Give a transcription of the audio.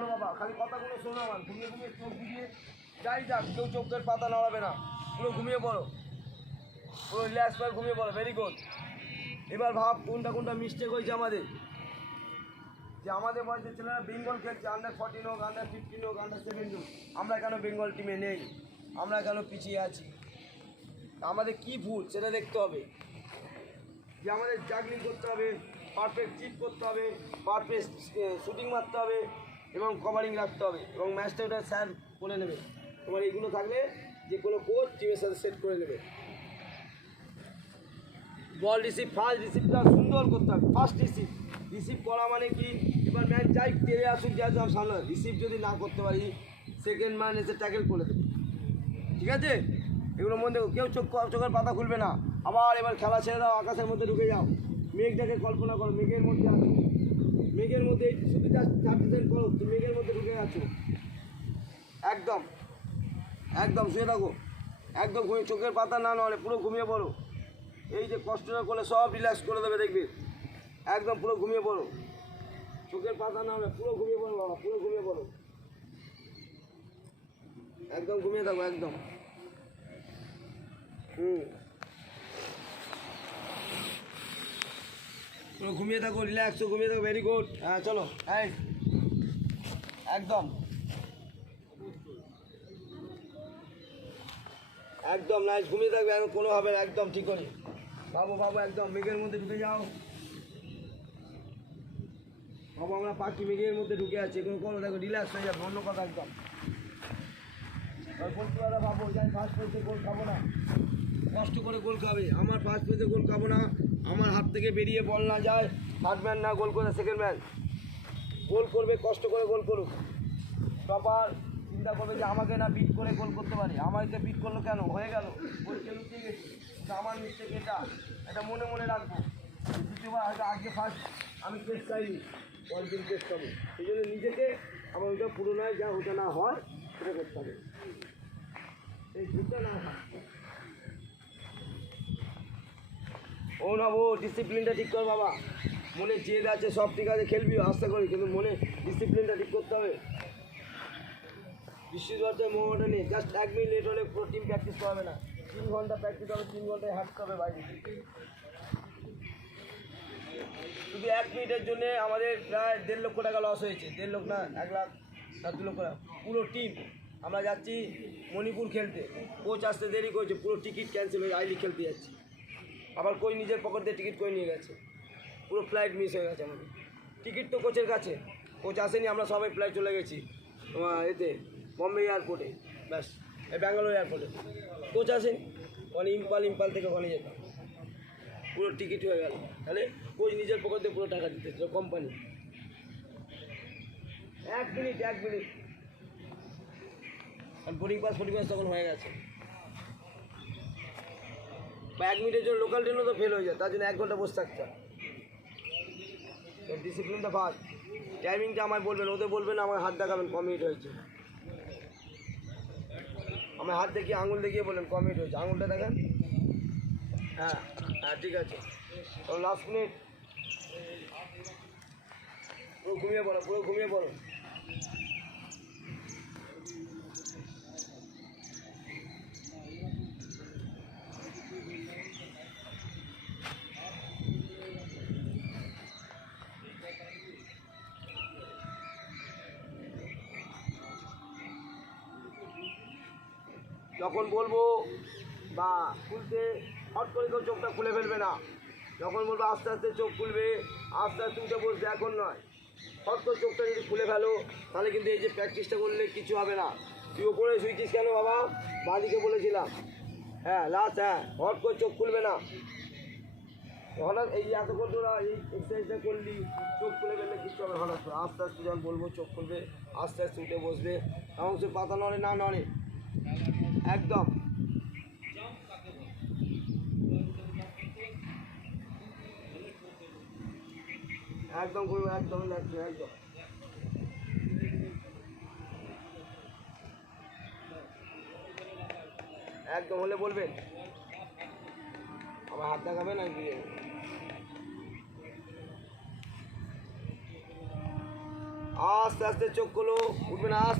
পড়ো বাবা, খালি কথাগুলো শোনো আমার, ঘুমিয়ে ঘুমিয়ে চোখ বুঝিয়ে যাই যাক, কেউ চোখের পাতা নাড়াবে না, পুরো ঘুমিয়ে পড়ো, পুরো রিল্যাক্স করে ঘুমিয়ে পড়ো। Very good. এবার ভাব কোনটা কোনটা মিস্টেক হয়েছে আমাদের, যে আমাদের বয়সের ছেলেরা বেঙ্গল খেলছে, আন্ডার 14 হোক, আন্ডার 15 হোক, আন্ডার 17 হোক, আমরা কেন বেঙ্গল টিমে নেই, আমরা কেন পিছিয়ে আছি, আমাদের কি ভুল সেটা দেখতে হবে। যে আমাদের জাগলিং করতে হবে, পারফেক্ট চিপ করতে হবে, পারফেক্ট শুটিং মারতে হবে এবং কভারিং রাখতে হবে, এবং ম্যাচটা ওটা স্যার করে নেবে। তোমার এইগুলো থাকলে যে কোনো কোচ টিমের সাথে সেট করে নেবে। বল রিসিভ, ফার্স্ট রিসিভটা সুন্দর করতে হবে, ফার্স্ট রিসিভ করা মানে কি, এবার ম্যাচ যাই তেরে আসুক যে আসুক সামনে, রিসিভ যদি না করতে পারি সেকেন্ড ম্যান এসে ট্যাকেল করে দেবে। ঠিক আছে, এগুলো মনে দেখো, কেউ চোখের পাতা খুলবে না। আবার এবার খেলা ছেড়ে দাও, আকাশের মধ্যে ঢুকে যাও, মেঘটাকে কল্পনা করো, মেঘের মধ্যে আছো, মেঘের মধ্যে শুধু জাস্ট 30 করো, তুমি মেঘের মধ্যে ঢুকে আছো, একদম একদম শুয়ে থাকো, একদম ঘুমিয়ে, চোখের পাতা না নড়ে, পুরো ঘুমিয়ে পড়ো। এই যে কষ্টটা করলে সব রিল্যাক্স করে দেবে, দেখবে একদম পুরো ঘুমিয়ে পড়ো, চোখের পাতা না নড়ে, পুরো ঘুমিয়ে পড়ো বাবা, পুরো ঘুমিয়ে পড়ো, একদম ঘুমিয়ে থাকো, একদম। পুরো ঘুমিয়ে থাকো, রিল্যাক্স ঘুমিয়ে থাকো, ভেরি গুড। হ্যাঁ চলো, এই একদম একদম নাইস, ঘুমিয়ে থাকবে, এখন কোনো হবে না, একদম ঠিক করে বাবু বাবু, একদম মেঘের মধ্যে ঢুকে যাও বাবু, আমরা পাখি মেঘের মধ্যে ঢুকে আছি, কোনো কোনো দেখো রিল্যাক্স হয়ে যাবে, অন্য কথা একদম। বলতে পারো বাবু, যাই ফার্স্ট পেজে গোল খাবো না, কষ্ট করে গোল খাবে, আমার ফার্স্ট পেজে গোল খাবো না, আমার হাত থেকে বেরিয়ে বল না যায়, থার্ড ম্যান না গোল করে সেকেন্ড ম্যান গোল করবে, কষ্ট করে গোল করুক। সবার চিন্তা করবে যে আমাকে না বিট করে গোল করতে পারে, আমাকে বিট করলো কেন, হয়ে গেল, গোল লুকিয়ে গেছি, আমার মিস্টেক, এটা মনে মনে রাখবো। দ্বিতীয়বার হয়তো আজকে ফার্স্ট আমি টেস্ট চাইনি, পরের টেস্ট পাবো, সেই জন্য নিজেকে আমার ওইটা পুরো নয়, যা ওটা না হয় সেটা করতে হবে, এই ভুলটা না হয়। ও না, ও ডিসিপ্লিনটা ঠিক কর বাবা, মনে জেদ আছে, সব ঠিক আছে, খেলবি আস্তে করি, কিন্তু মনে ডিসিপ্লিনটা ঠিক করতে হবে। বৃষ্টির মোহটা নেই, জাস্ট 1 মিনিট লেট হলে পুরো টিম প্র্যাকটিস করাবে না, 3 ঘন্টা প্র্যাকটিস হবে, 3 ঘন্টায় হাঁটতে হবে বাইরে। শুধু 1 মিনিটের জন্য আমাদের প্রায় 1.5 লক্ষ টাকা লস হয়েছে, 1.5 লক্ষ না, 1 লাখ না 2 লক্ষ টাকা, পুরো টিম। আমরা যাচ্ছি মণিপুর খেলতে, কোচ আসতে দেরি করেছে, পুরো টিকিট ক্যান্সেল হয়ে আই লিগ খেলতে যাচ্ছি, আবার কই নিজের পকেট দিয়ে টিকিট করে নিয়ে গেছে, পুরো ফ্লাইট মিস হয়ে গেছে আমাদের। টিকিট তো কোচের কাছে, কোচ আসেনি, আমরা সবাই ফ্লাইট চলে গেছি তোমার এতে বম্বে এয়ারপোর্টে, ব্যাস এই ব্যাঙ্গালোর এয়ারপোর্টে, কোচ আসেনি, ওখানে ইম্পাল থেকে ওখানে যেতাম, পুরো টিকিট হয়ে গেল, তাহলে কোচ নিজের পকেট দিয়ে পুরো টাকা দিতে কোম্পানি। 1 মিনিট আর বোর্ডিং পাস তখন হয়ে গেছে, বা 1 মিনিটের জন্য লোকাল ট্রেনও তো ফেল হয়ে যায়, তার জন্য 1 ঘন্টা বসে থাকতে হয়। ডিসিপ্লিনটা ফার্স্ট, টাইমিংটা আমায় বলবেন, ওদের বলবেন, আমার হাত দেখাবেন ক মিনিট হয়েছে, আমার হাত দেখিয়ে আঙুল দেখিয়ে বললেন ক মিনিট হয়েছে, আঙুলটা দেখেন, হ্যাঁ হ্যাঁ ঠিক আছে, তো লাস্ট মিনিট, পুরো ঘুমিয়ে পড়ো, পুরো ঘুমিয়ে পড়ো। যখন বলবো বা খুলতে, হট করে কেউ চোখটা খুলে ফেলবে না, যখন বলবো আস্তে আস্তে চোখ খুলবে, আস্তে আস্তে উঠে বসবে, এখন নয়, হট করে চোখটা যদি খুলে ফেলো তাহলে কিন্তু এই যে প্র্যাকটিসটা করলে কিছু হবে না। তুই ওপরে শুয়েছিস কেন বাবা, বাদিকে বলেছিলাম, হ্যাঁ লাস্ট, হ্যাঁ হট করে চোখ খুলবে না, হঠাৎ এই যে এতক্ষণ তোরা এই এক্সারসাইজটা করলি, চোখ খুলে ফেললে কিছু হবে, হঠাৎ করে আস্তে আস্তে যখন বলবো চোখ খুলবে, আস্তে আস্তে উঠে বসবে, এবং সে পাতা নড়ে না নড়ে, একদম একদম করবো, একদমই লাগছে, একদম একদম হলে বলবেন, আমার হাত দেখাবেন আর দিয়ে আস্তে আস্তে চোখ খোলো, উঠবে না, আস্তে